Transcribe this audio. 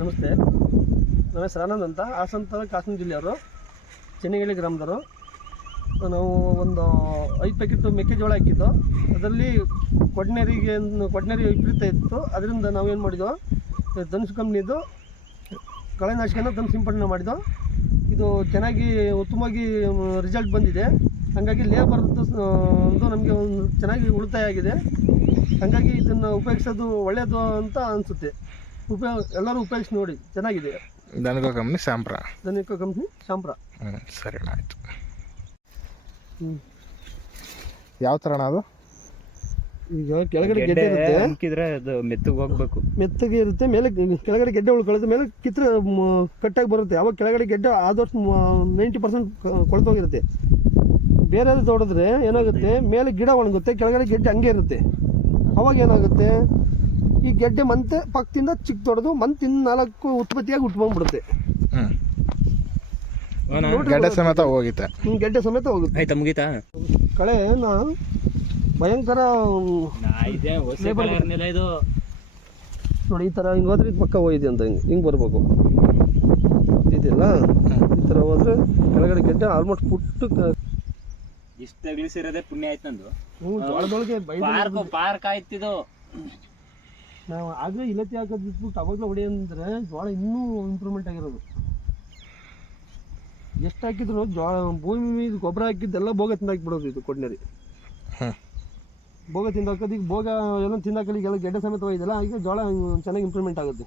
ನಮಸ್ತೆ. ನಮ್ಮ ಹೆಸರು ಆನಂದ್ ಅಂತ. ಹಾಸನ ತಾಲೂಕು ಹಾಸನ ಜಿಲ್ಲೆಯವರು. ಚೆನ್ನಗಿಳಿ ಗ್ರಾಮದವರು. ನಾವು ಒಂದು ಐದು ಪ್ಯಾಕೆಟ್ ಮೆಕ್ಕೆಜೋಳ ಹಾಕಿದ್ದು. ಅದರಲ್ಲಿ ಕೊಡ್ನೇರಿಗೆ ಕೊಡ್ನೇರಿ ವಿಪರೀತ ಇತ್ತು. ಅದರಿಂದ ನಾವೇನು ಮಾಡಿದ್ವು? ಧನುಷ್ ಕಂಪ್ನಿದು ಕಳೆನಾಶಕನ ತಂದು ಸಿಂಪಡಣೆ ಮಾಡಿದ್ದು. ಇದು ಚೆನ್ನಾಗಿ ಉತ್ತಮವಾಗಿ ರಿಸಲ್ಟ್ ಬಂದಿದೆ. ಹಾಗಾಗಿ ಲೇಬರ್ದು ಒಂದು ನಮಗೆ ಒಂದು ಚೆನ್ನಾಗಿ ಉಳಿತಾಯ ಆಗಿದೆ. ಹಾಗಾಗಿ ಇದನ್ನು ಉಪಯೋಗಿಸೋದು ಒಳ್ಳೆಯದು ಅಂತ ಅನಿಸುತ್ತೆ. ಉಪಯೋಗ ಎಲ್ಲರೂ ಉಪಯೋಗಿಸಿ ನೋಡಿ. ಚೆನ್ನಾಗಿದೆ. ದನಗೋ ಕಂಪ್ನಿ ಸ್ಯಾಂಪ್ರ ಧನಿಕ ಕಂಪ್ನಿ ಸಾಂಪ್ರ. ಹ್ಞೂ ಸರಿ ಅಣ್ಣ ಆಯಿತು. ಹ್ಞೂ ಯಾವ ಥರ ಅಣ್ಣ ಅದು? ಈಗ ಕೆಳಗಡೆ ಗೆಡ್ಡೆ ಇರುತ್ತೆ. ಹಾಕಿದ್ರೆ ಅದು ಮೆತ್ತಗೆ ಹೋಗ್ಬೇಕು. ಮೆತ್ತಗೆ ಇರುತ್ತೆ. ಮೇಲೆ ಕೆಳಗಡೆ ಗೆಡ್ಡೆ ಉಳ್ಕೊಳ್ಳೋದು ಮೇಲೆ ಕಿತ್ತರೆ ಕಟ್ಟಾಗಿ ಬರುತ್ತೆ. ಅವಾಗ ಕೆಳಗಡೆ ಗೆಡ್ಡೆ ಆದಷ್ಟು ನೈಂಟಿ ಪರ್ಸೆಂಟ್ ಕೊಳ್ತೋಗಿರುತ್ತೆ. ಬೇರೆ ತೊಡೆದ್ರೆ ಏನಾಗುತ್ತೆ? ಮೇಲೆ ಗಿಡ ಒಣಗುತ್ತೆ. ಕೆಳಗಡೆ ಗೆಡ್ಡೆ ಹಂಗೆ ಇರುತ್ತೆ. ಅವಾಗ ಏನಾಗುತ್ತೆ? ಈ ಗೆಡ್ಡೆ ಮಂತೆ ಪಕ್ಕದಿಂದ ಚಿಕ್ಕ ದೊಡ್ಡದು ಮಂತ್ ಇನ್ನು ನಾಲ್ಕು ಉತ್ಪತ್ತಿಯಾಗಿ ಉಟ್ಕೊಂಡ್ಬಿಡುತ್ತೆ. ಗೆಡ್ಡೆ ಸಮೇತ ಹೋಗಿತ್ತೆ. ಹ್ಮ್, ಗೆಡ್ಡೆ ಸಮೇತ ಹೋಗುತ್ತೆ. ಆಯ್ತಾ ಮುಗೀತಾ? ಕಳೆ ನಾ ಭಯಂಕರ ಇದೆ ನೋಡಿ ಈ ಥರ ಹಿಂಗೆ ಹೋದ್ರೆ ಇದು ಪಕ್ಕ ಹೋಯಿದೆ ಅಂತ ಹಿಂಗೆ ಹಿಂಗೆ ಬರ್ಬೇಕು. ಇದೆಯಲ್ಲ ಈ ಥರ ಹೋದ್ರೆ ಕೆಳಗಡೆ ಗೆಡ್ಡೆ ಆಲ್ಮೋಸ್ಟ್ ಪುಟ್ಟು ಇಷ್ಟು ಇಳಿಸಿರೋದೇ ಪುಣ್ಯ ಆಯ್ತು ನಂದು. ಹ್ಞೂ ಪಾರ್ಕ್ ಪಾರ್ಕ್ ಆಯ್ತಿದು ನಾವು ಆಗಲೇ ಇಲತ್ತಿ ಹಾಕೋದು ಬಿಟ್ಬಿಟ್ಟು ಅವಾಗಲೇ ಹೊಡಿ ಅಂದರೆ ಜೋಳ ಇನ್ನೂ ಇಂಪ್ರೂವ್ಮೆಂಟ್ ಆಗಿರೋದು. ಎಷ್ಟು ಹಾಕಿದ್ರು ಜೋಳ ಭೂಮಿ ಗೊಬ್ಬರ ಹಾಕಿದ್ದೆಲ್ಲ ಭೋಗ ತಿಂದಾಕ್ಬಿಡೋದು ಇದು ಕೊಡ್ನೇರಿ. ಭೋಗ ತಿಂದಾಕೋದು ಈಗ ಭೋಗ ಎಲ್ಲ ತಿಂದಾಕಲಿ ಈಗೆಲ್ಲ ಗೆಡ್ಡೆ ಸಮೇತ ಹೋಗಿದೆಲ್ಲ ಈಗ ಜೋಳ ಚೆನ್ನಾಗಿ ಇಂಪ್ರೂವ್ಮೆಂಟ್ ಆಗುತ್ತೆ.